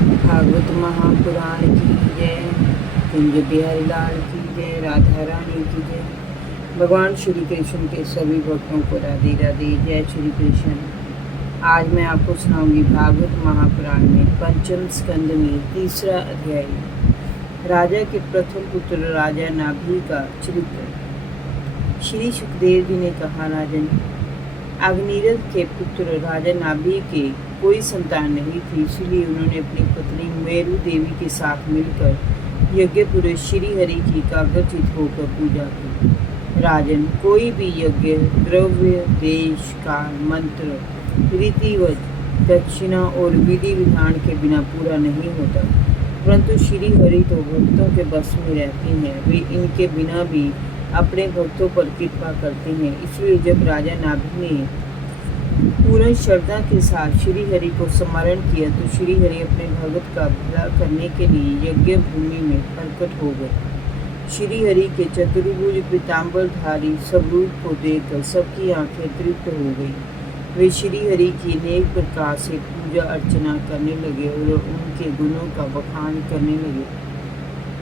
भागवत महापुराण की जय। कुंज बिहारी लाल की जय। राधा रानी की जय। भगवान श्री कृष्ण के सभी भक्तों को राधे राधे। जय श्री कृष्ण। आज मैं आपको सुनाऊंगी भागवत महापुराण में पंचम स्कंद में तीसरा अध्याय, राजा के प्रथम पुत्र राजा नाभि का चरित्र। श्री सुखदेव जी ने कहा, राजन, अग्निरथ के पुत्र राजा नाभि के कोई संतान नहीं थी, इसलिए उन्होंने अपनी पत्नी मेरु देवी के साथ मिलकर यज्ञ पुरुष श्री हरि की एकाग्रचित होकर पूजा की। राजन, कोई भी यज्ञ द्रव्य, देश, काल, मंत्र, रीतिवत, दक्षिणा और विधि विधान के बिना पूरा नहीं होता, परंतु श्री हरि तो भक्तों के बस में रहती हैं। वे इनके बिना भी अपने भक्तों पर कृपा करते हैं। इसलिए जब राजा नाभि ने पूर्ण श्रद्धा के साथ श्री हरि को स्मरण किया तो श्री हरि अपने भगत का भला करने के लिए यज्ञ भूमि में प्रकट हो गए। श्री हरि के चतुर्भुज पीताम्बरधारी स्वरूप को देखकर सबकी आंखें तृप्त हो गई। वे श्री हरि की नेक प्रकार से पूजा अर्चना करने लगे और उनके गुणों का बखान करने लगे।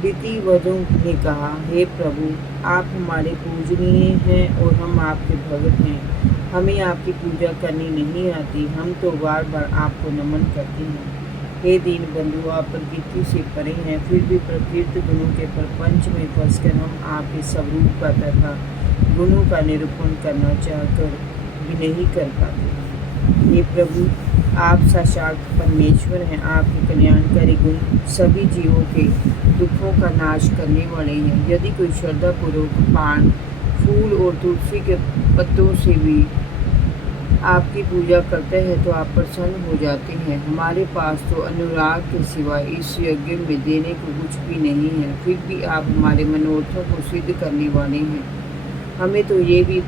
रीतिवदों ने कहा, हे प्रभु, आप हमारे पूजनीय हैं और हम आपके भगत हैं। हमें आपकी पूजा करनी नहीं आती, हम तो बार बार आपको नमन करते हैं। हे दीन बंधु, आप प्रकृति से परे हैं, फिर भी प्रकृति गुणों के प्रपंच में फंसकर हम आपके स्वरूप का तथा गुणों का निरूपण करना चाहकर भी नहीं कर पाते। हे प्रभु, आप साक्षात परमेश्वर हैं। आपके कल्याणकारी गुण सभी जीवों के दुखों का नाश करने वाले हैं। यदि कोई श्रद्धापूर्वक पान, फूल और तुलसी के पत्तों से भी आपकी पूजा करते हैं तो आप प्रसन्न हो जाते हैं। हमारे पास तो अनुराग के सिवाय इस यज्ञ में देने को कुछ भी नहीं है, फिर भी आप हमारे मनोरथों को सिद्ध करने वाले हैं। हमें तो ये भी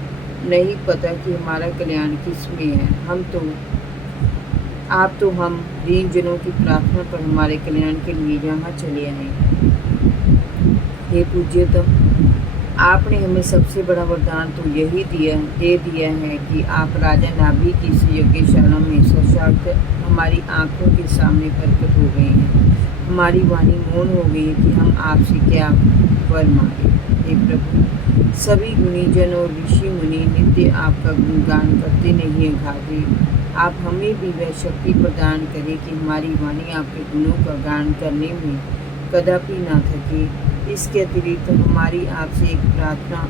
नहीं पता कि हमारा कल्याण किस में है। आप तो हम दीन जनों की प्रार्थना पर हमारे कल्याण के लिए यहाँ चले आए। हे पूज्यतम, आपने हमें सबसे बड़ा वरदान तो यही दे दिया है कि आप राजा नाभि की इस यज्ञशाला में साक्षात हमारी आंखों के सामने प्रकट हो गए हैं। हमारी वाणी मौन हो गई है कि हम आपसे क्या वर मांगे। हे प्रभु, सभी गुणीजन और ऋषि मुनि नित्य आपका गुणगान करते नहीं गाते। आप हमें भी वह शक्ति प्रदान करें कि हमारी वाणी आपके गुणों का गान करने में कदापि ना थके। इसके अतिरिक्त हमारी आपसे एक प्रार्थना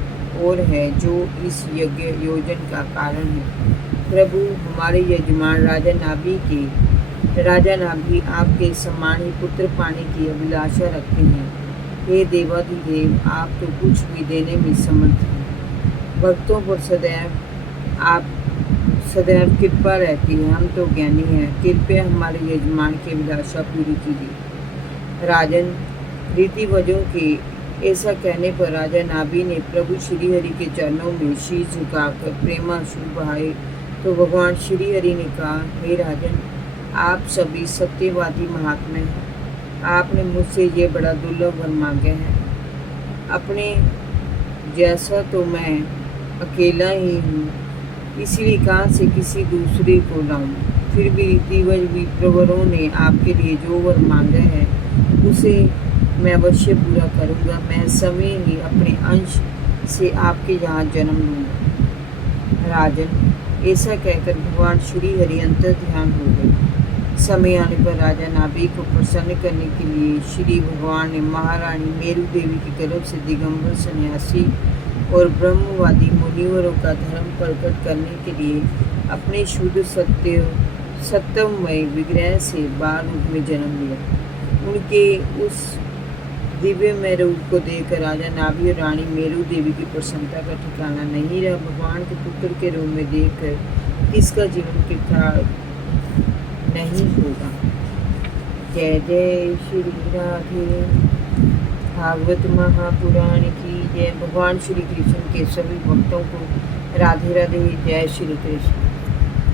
और है जो इस यज्ञ योजन का कारण है। प्रभु, हमारे यजमान राजा नाभि आपके समान ही पुत्र पाने की अभिलाषा रखते हैं। हे देवाधिदेव, आप तो कुछ भी देने में समर्थ हैं। भक्तों पर सदैव कृपा रहती है। हम तो ज्ञानी हैं, कृपया हमारे यजमान की अभिलाषा पूरी कीजिए। राजन, रीतिवजों के ऐसा कहने पर राजा नाभि ने प्रभु श्री हरि के चरणों में शीश झुकाकर प्रेमाश्रु बहाए तो भगवान श्री हरि ने कहा, हे राजन, आप सभी सत्यवादी महात्मा हैं। आपने मुझसे ये बड़ा दुर्लभ वर मांगे हैं। अपने जैसा तो मैं अकेला ही हूँ, इसलिए कहाँ से किसी दूसरे को लाऊं। फिर भी रीतिवज विप्रवरों ने आपके लिए जो वर मांगा है उसे मैं अवश्य पूरा करूँगा। मैं समय ही अपने अंश से आपके यहाँ जन्म लूँगा। राजन, ऐसा कहकर भगवान श्री हरि अंतर्ध्यान हो गए। समय आने पर राजा नाभि को प्रसन्न करने के लिए श्री भगवान ने महारानी मेरु देवी के गर्भ से दिगंबर सन्यासी और ब्रह्मवादी मुनिवरों का धर्म प्रकट करने के लिए अपने शुद्ध सत्यमय विग्रह से बाल रूप में जन्म लिया। उनके उस दिव्यमय रूप को देखकर राजा नाभि और रानी मेरु देवी की प्रसन्नता का ठिकाना नहीं रहा। भगवान के पुत्र के रूप में देखकर किसका जीवन कृतार्थ नहीं होगा। जय जय श्री राधे। भागवत महापुराण की जय। भगवान श्री कृष्ण के सभी भक्तों को राधे राधे। जय श्री कृष्ण।